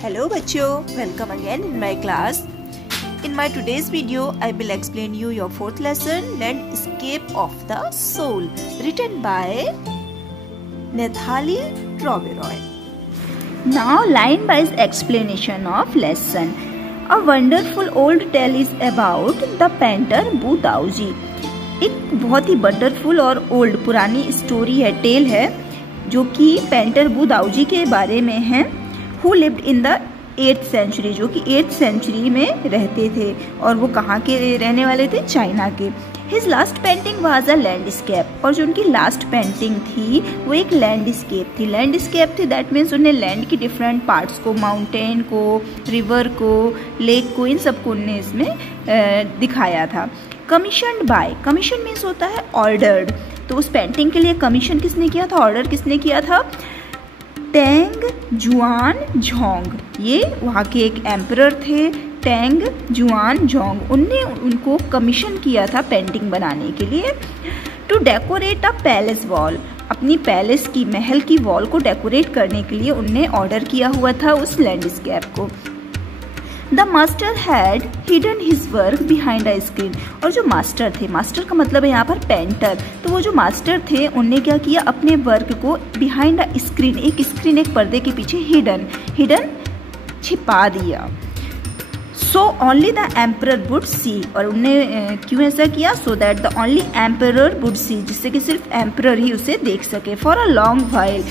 Hello बच्चों, welcome again in my class. In my today's video, I will explain you your fourth lesson, Landscape of the Soul, written by Nathalie Roberoy. Now line-wise explanation of lesson. A wonderful old tale is about the painter Bu Daoji. एक बहुत ही wonderful और old पुरानी story है, tell है, जो कि painter बू दाऊजी के बारे में है, who lived in the 8th century, जो कि 8th सेंचुरी में रहते थे। और वो कहाँ के रहने वाले थे? चाइना के। His last painting was a landscape, और जो उनकी लास्ट पेंटिंग थी वो एक लैंडस्केप थी। लैंडस्केप थी दैट मीन्स उन्हें लैंड की डिफरेंट पार्ट्स को, माउंटेन को, रिवर को, लेक को, इन सबको उन्हें इसमें दिखाया था। कमीशन्ड बाय, कमीशन मीन्स होता है ऑर्डर्ड, तो उस पेंटिंग के लिए कमीशन किसने किया था, ऑर्डर किसने किया था? टेंग जुआन झोंग, ये वहाँ के एक एम्परर थे, टेंग जुआन झोंग, उनने उनको कमीशन किया था पेंटिंग बनाने के लिए। To decorate a palace wall, अपनी पैलेस की, महल की वॉल को डेकोरेट करने के लिए उनने ऑर्डर किया हुआ था उस लैंडस्केप को। The master had hidden his work behind a screen, और जो मास्टर थे, मास्टर का मतलब है यहाँ पर पेंटर, तो वो जो मास्टर थे उनने क्या किया, अपने वर्क को बिहाइंड अ स्क्रीन, एक पर्दे के पीछे हिडन छिपा दिया। So only the emperor would see, और उनने क्यों ऐसा किया? So that the only emperor would see, जिससे कि सिर्फ एम्परर ही उसे देख सके। फॉर अ लॉन्ग वाइल,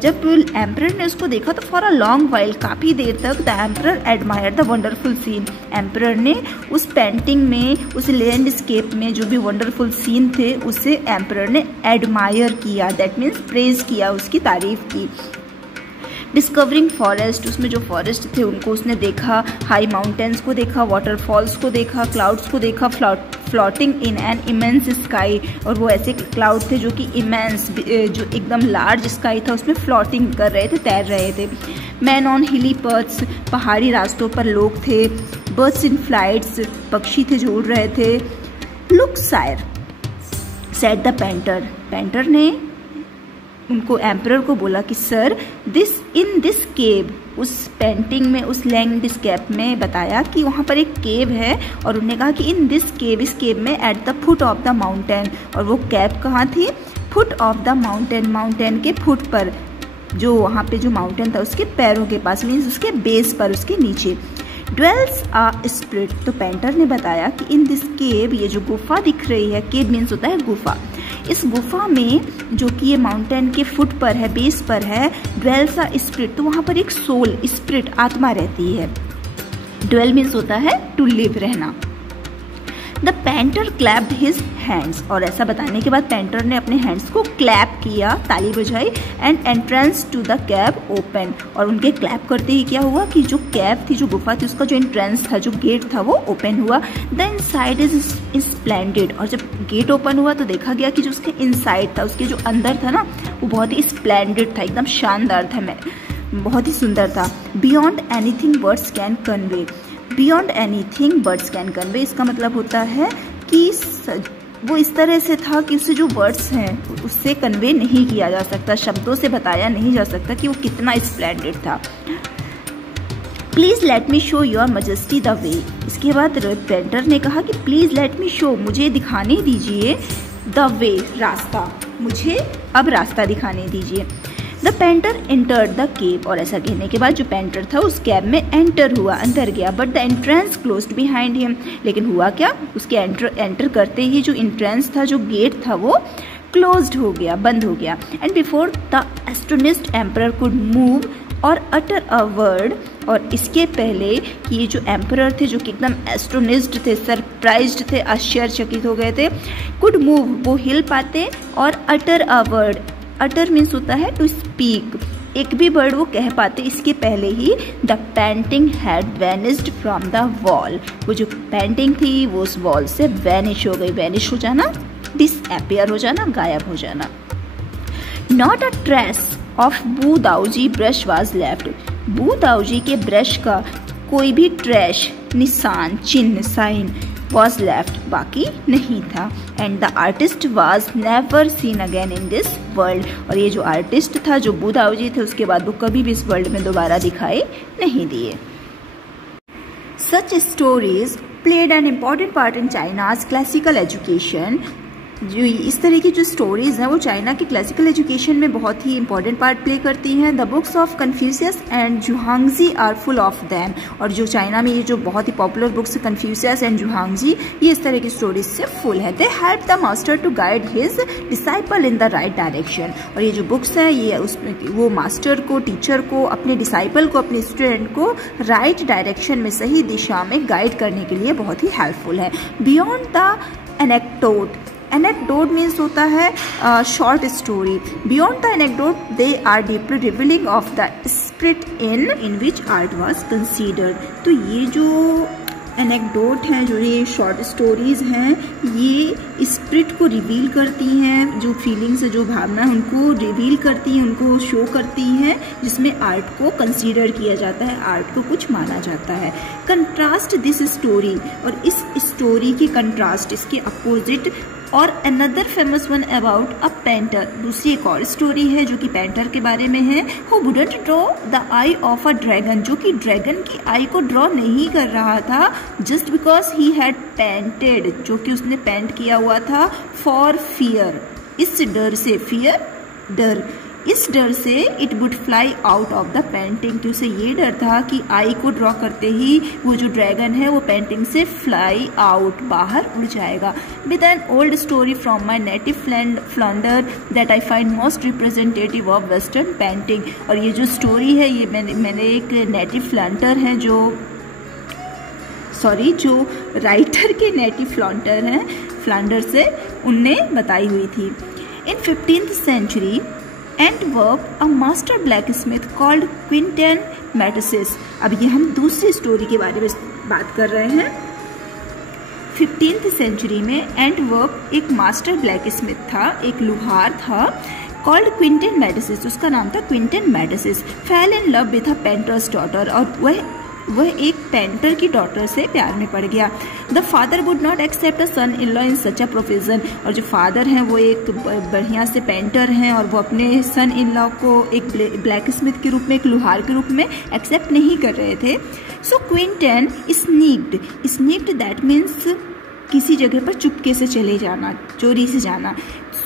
जब एम्परर ने उसको देखा तो फॉर अ लॉन्ग वाइल, काफ़ी देर तक the emperor admire the wonderful scene, emperor ने उस पेंटिंग में, उस लैंडस्केप में जो भी वंडरफुल सीन थे उसे एम्परर ने एडमायर किया, दैट मीन्स प्रेज किया, उसकी तारीफ की। डिस्कवरिंग फॉरेस्ट, उसमें जो फॉरेस्ट थे उनको उसने देखा, हाई माउंटेन्स को देखा, वाटरफॉल्स को देखा, क्लाउड्स को देखा, floating in an immense sky, और वो ऐसे क्लाउड थे जो कि इमेंस, जो एकदम लार्ज स्काई था उसमें फ्लोटिंग कर रहे थे, तैर रहे थे। मैन ऑन हिली पर्थ्स, पहाड़ी रास्तों पर लोग थे। बर्ड्स इन फ्लाइट्स, पक्षी थे जो उड़ रहे थे। Look sire said the painter, painter ने उनको, एम्परर को बोला कि सर, इन दिस केव, उस पेंटिंग में, उस लैंडस्केप में बताया कि वहाँ पर एक केव है, और उन्होंने कहा कि इन दिस केव, इस केव में at the foot of the mountain, और वो केव कहाँ थी? Foot of the mountain, mountain के फुट पर, जो वहाँ पे जो माउंटेन था उसके पैरों के पास, मीन्स उसके बेस पर, उसके नीचे। ड्वेल्स अ स्पिरिट, तो पेंटर ने बताया कि इन दिस केव, ये जो गुफा दिख रही है, केव मीन्स होता है गुफा, इस गुफा में जो कि ये माउंटेन के फुट पर है, बेस पर है, ड्वेल्स अ स्पिरिट, तो वहाँ पर एक सोल, स्पिरिट, आत्मा रहती है। ड्वेल मीन्स होता है टू लिव, रहना। The painter clapped his hands, और ऐसा बताने के बाद पेंटर ने अपने हैंड्स को क्लैप किया, ताली बजाई, and entrance to the cave open, और उनके क्लैप करते ही क्या हुआ कि जो केव थी, जो गुफा थी, उसका जो एंट्रेंस था, जो गेट था, वो ओपन हुआ। द इनसाइड इज स्प्लेंडेड, और जब गेट ओपन हुआ तो देखा गया कि जो उसके इनसाइड था, उसके जो अंदर था ना, वो बहुत ही स्प्लेंडेड था, एकदम शानदार था, बहुत ही सुंदर था। Beyond anything words can convey, beyond anything words can convey, इसका मतलब होता है कि वो इस तरह से था कि उससे जो वर्ड्स हैं उससे कन्वे नहीं किया जा सकता, शब्दों से बताया नहीं जा सकता कि वो कितना स्प्लेंडेड था। Please let me show your majesty the way, इसके बाद पेंटर ने कहा कि प्लीज़ लेट मी शो, मुझे दिखाने दीजिए, द वे, रास्ता, मुझे अब रास्ता दिखाने दीजिए। The painter entered the cave, और ऐसा कहने के बाद जो पेंटर था उस केव में एंटर हुआ, अंदर गया। But the entrance closed behind him, लेकिन हुआ क्या, उसके एंटर करते ही जो एंट्रेंस था, जो गेट था, वो क्लोज्ड हो गया, बंद हो गया। And before the astonished emperor could move और अटर अ वर्ड, और इसके पहले कि ये जो एम्परर थे, जो कि एकदम एस्टोनिश्ड थे, सरप्राइज्ड थे, आश्चर्यचकित हो गए थे, कुड मूव, वो हिल पाते, और अटर अ वर्ड, अटर मीन्स होता है टू स्पीक, एक भी वर्ड वो कह पाते इसके पहले ही the painting had vanished from the wall, वो जो पेंटिंग थी वो उस वॉल से वैनिश हो गई, वैनिश हो जाना, डिसअपियर हो जाना, गायब हो जाना। नॉट अ ट्रेस ऑफ बू दाऊजी ब्रश वाज लेफ्ट, बू दाऊजी के ब्रश का कोई भी ट्रेश, निशान, चिन्ह, साइन was left, बाकी नहीं था. And the artist was never seen again in this world. और ये जो आर्टिस्ट था, जो बु दाऊजी थे, उसके बाद वो कभी भी इस वर्ल्ड में दोबारा दिखाई नहीं दिए. Such stories played an important part in China's classical education. जो इस तरह की जो स्टोरीज़ हैं वो चाइना की क्लासिकल एजुकेशन में बहुत ही इंपॉर्टेंट पार्ट प्ले करती हैं. The books of Confucius and Zhuangzi are full of them. और जो चाइना में ये जो बहुत ही popular books Confucius and Zhuangzi, ये इस तरह की स्टोरीज से फुल है. They help the master to guide his disciple in the right direction. और ये जो बुक्स हैं ये उसमें वो मास्टर को, टीचर को, अपने डिसाइपल को, अपने स्टूडेंट को राइट डायरेक्शन में, सही दिशा में गाइड करने के लिए बहुत ही हेल्पफुल है. Beyond the anecdote. Anecdote means होता है short story. Beyond the anecdote they are deeply revealing of the spirit in which art was considered. तो ये जो एनेक्डोट हैं, जो ये शॉर्ट स्टोरीज हैं, ये स्पिरिट को रिवील करती हैं, जो फीलिंग्स है, जो भावना है, उनको रिवील करती हैं, उनको शो करती हैं, जिसमें आर्ट को कंसीडर किया जाता है, आर्ट को कुछ माना जाता है. Contrast this story. और इस स्टोरी के कंट्रास्ट, इसके अपोजिट, और another famous one about a painter. दूसरी एक और स्टोरी है जो कि पेंटर के बारे में है. Who wouldn't draw the I of a dragon. जो कि ड्रैगन की आई को ड्रॉ नहीं कर रहा था, just because he had painted, जो कि उसने पेंट किया हुआ था, फॉर फियर, इस डर से. फियर, डर. इस डर से it would fly out of the painting, कि उसे ये डर था कि आई को ड्रॉ करते ही वो जो ड्रैगन है वो पेंटिंग से फ्लाई आउट, बाहर उड़ जाएगा. With an old story from my native land Flanders that I find most representative of western painting. और ये जो स्टोरी है ये मैंने एक नेटिव फ्लॉन्टर हैं जो राइटर के नेटिव फ्लॉन्टर हैं, फ्लैंडर से, उनने बताई हुई थी. इन 15th century Antwerp, a master blacksmith called Quentin Matsys. अब ये हम दूसरी स्टोरी के बारे में बात कर रहे हैं. 15th century में एंटवर्प एक मास्टर ब्लैकस्मिथ था, एक लुहार था, कॉल्ड क्विंटन मैटिसिस. उसका नाम था Quentin Matsys. Fell in love with a painter's daughter. और वह एक पेंटर की डॉटर से प्यार में पड़ गया. The father would not accept a son in law in such a profession. और जो फादर हैं वो एक बढ़िया से पेंटर हैं और वो अपने सन इन लॉ को एक ब्लैक स्मिथ के रूप में, एक लोहार के रूप में एक्सेप्ट नहीं कर रहे थे. सो क्विंटन स्नीक्ड दैट मीन्स किसी जगह पर चुपके से चले जाना, चोरी से जाना.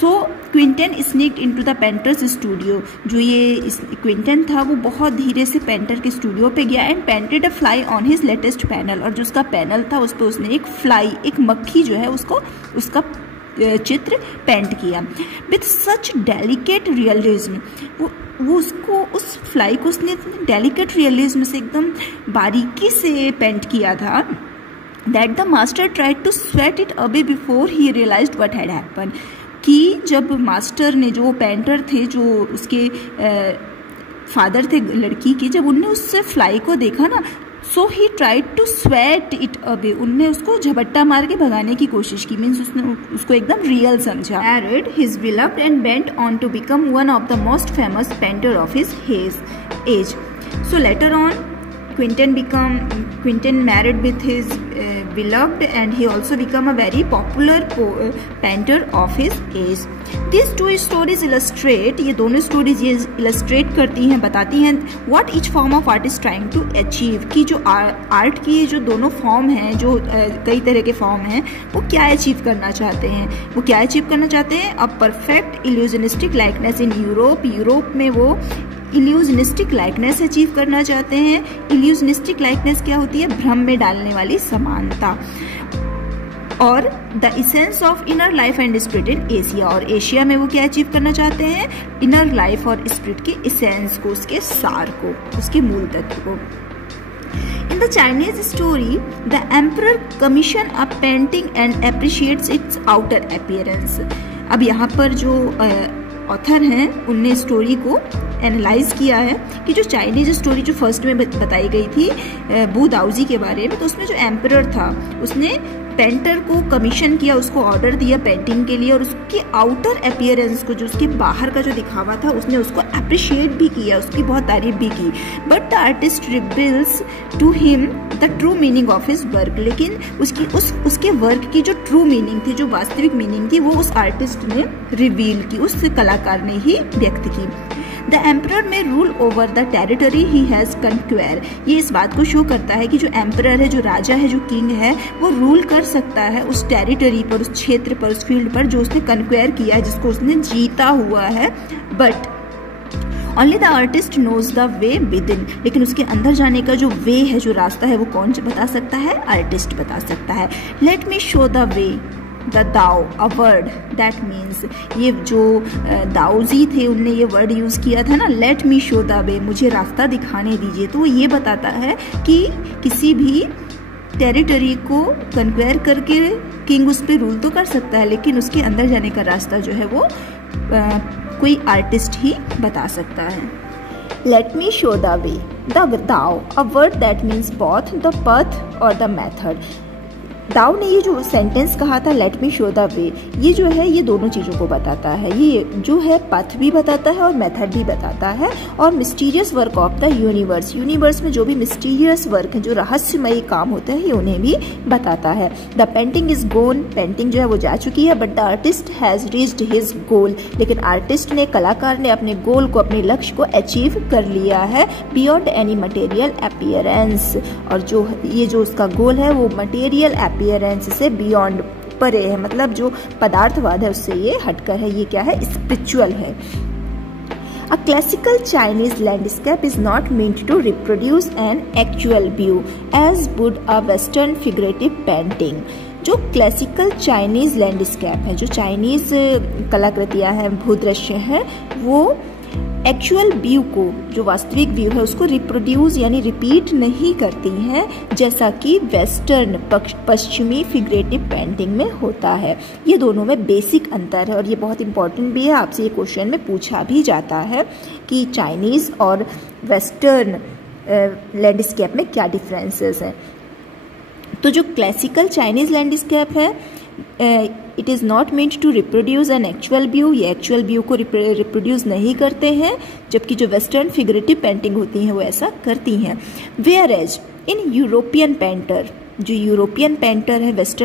So Quentin sneaked into the painter's studio. जो ये क्विंटन था वो बहुत धीरे से पेंटर के स्टूडियो पे गया and painted a fly on his latest panel. और जो उसका पैनल था उस पर उसने एक फ्लाई, एक मक्खी जो है उसका चित्र पेंट किया. With such delicate realism. वो उसको, उस फ्लाई को उसने डेलिकेट रियलिज्म से, एकदम बारीकी से पेंट किया था. That the master tried to sweat it away before he realized what had happened. कि जब मास्टर ने, जो पेंटर थे, जो उसके फादर थे लड़की के, जब उनने उस फ्लाई को देखा ना, so he tried to swat it away. उनने उसको झपट्टा मार के भगाने की कोशिश की. मीन्स उसने उसको एकदम रियल समझा. Married his beloved and went on to become one of the most famous painter of his age. So later on Quentin married with his beloved and he also became a very popular painter of his age. These two stories illustrate, ये दोनों stories ये illustrate करती हैं, बताती हैं what each form of art is trying to achieve. कि जो art की जो दोनों फॉर्म हैं, जो कई तरह के फॉर्म हैं, वो क्या अचीव करना चाहते हैं. वो क्या अचीव करना चाहते हैं? A perfect illusionistic likeness in Europe में वो इल्यूजनिस्टिक लाइकनेस अचीव करना चाहते हैं. इल्यूजनिस्टिक लाइकनेस क्या होती है? भ्रम में डालने वाली समानता. और the essence of inner life and spirit in Asia. और एशिया में वो क्या अचीव करना चाहते हैं? इनर लाइफ और स्पिरिट के इसेंस को, उसके सार को, उसके मूल तत्व को. In the Chinese story, the emperor commissioned a painting and appreciates its outer appearance. अब यहाँ पर जो ऑथर हैं उनने स्टोरी को एनालाइज किया है कि जो चाइनीज स्टोरी जो फर्स्ट में बताई गई थी बु दाऊजी के बारे में, तो उसमें जो एम्परर था उसने पेंटर को कमीशन किया, उसको ऑर्डर दिया पेंटिंग के लिए और उसके आउटर अपीयरेंस को, जो उसके बाहर का जो दिखावा था, उसने उसको अप्रिशिएट भी किया, उसकी बहुत तारीफ भी की। But the artist reveals to him the true meaning of his work, लेकिन उसके वर्क की जो ट्रू मीनिंग थी, जो वास्तविक मीनिंग थी, वो उस आर्टिस्ट ने रिवील की, उस कलाकार ने ही व्यक्त की। The emperor may rule over the territory he has conquered, ये इस बात को शो करता है कि जो एम्परर है, जो राजा है, जो किंग है, वो रूल कर सकता है उस टेरिटरी पर, उस क्षेत्र पर, उस फील्ड पर जो उसने कंक्वेयर किया है, जिसको उसने जीता हुआ है। But only the artist knows the way within, लेकिन उसके अंदर जाने का जो वे है, जो रास्ता है, वो कौन बता सकता है? आर्टिस्ट बता सकता है। Let me show the way the Dao, a word that means, ये जो दाऊजी थे उनने ये वर्ड यूज किया था ना, लेट मी शो द वे, मुझे रास्ता दिखाने दीजिए। तो वो ये बताता है कि किसी भी टेरिटरी को कंक्वेयर करके किंग उस पर रूल तो कर सकता है, लेकिन उसके अंदर जाने का रास्ता जो है वो कोई आर्टिस्ट ही बता सकता है। Let me show the way the Dao, a word that means both the path और द मेथड। दाओ ने ये जो सेंटेंस कहा था, लेट मी शो द वे, ये जो है ये दोनों चीज़ों को बताता है। ये जो है पथ भी बताता है और मेथड भी बताता है। और mysterious work of the universe, universe में जो भी मिस्टीरियस वर्क है, जो रहस्यमयी काम होते हैं, ये उन्हें भी बताता है। The painting is gone, painting जो है वो जा चुकी है। But the artist has reached his goal, लेकिन आर्टिस्ट ने, कलाकार ने अपने गोल को, अपने लक्ष्य को अचीव कर लिया है बियॉन्ड एनी मटेरियल अपीयरेंस। और जो ये जो उसका गोल है वो मटेरियल अपीयरेंस से बियॉन्ड, परे है, मतलब जो पदार्थवाद है उससे ये हटकर है। ये क्या है? स्पिरिचुअल है। A classical Chinese landscape is not meant to reproduce an actual view as would a Western figurative painting. जो क्लासिकल चाइनीज लैंडस्केप है, जो चाइनीज कलाकृतियाँ हैं, भूदृश्य हैं, वो एक्चुअल व्यू को, जो वास्तविक व्यू है, उसको रिप्रोड्यूस यानी रिपीट नहीं करती हैं, जैसा कि वेस्टर्न पश्चिमी फिगरेटिव पेंटिंग में होता है। ये दोनों में बेसिक अंतर है और ये बहुत इंपॉर्टेंट भी है। आपसे ये क्वेश्चन में पूछा भी जाता है कि चाइनीज और वेस्टर्न लैंडस्केप में क्या डिफरेंसेस हैं। तो जो क्लासिकल चाइनीज लैंडस्केप है, it is not meant to reproduce an actual view, ये एक्चुअल व्यू को रिप्रोड्यूस नहीं करते हैं, जबकि जो वेस्टर्न फिगरेटिव पेंटिंग होती हैं वो ऐसा करती हैं। Whereas in European painter, जो यूरोपियन पेंटर है, वेस्टर्न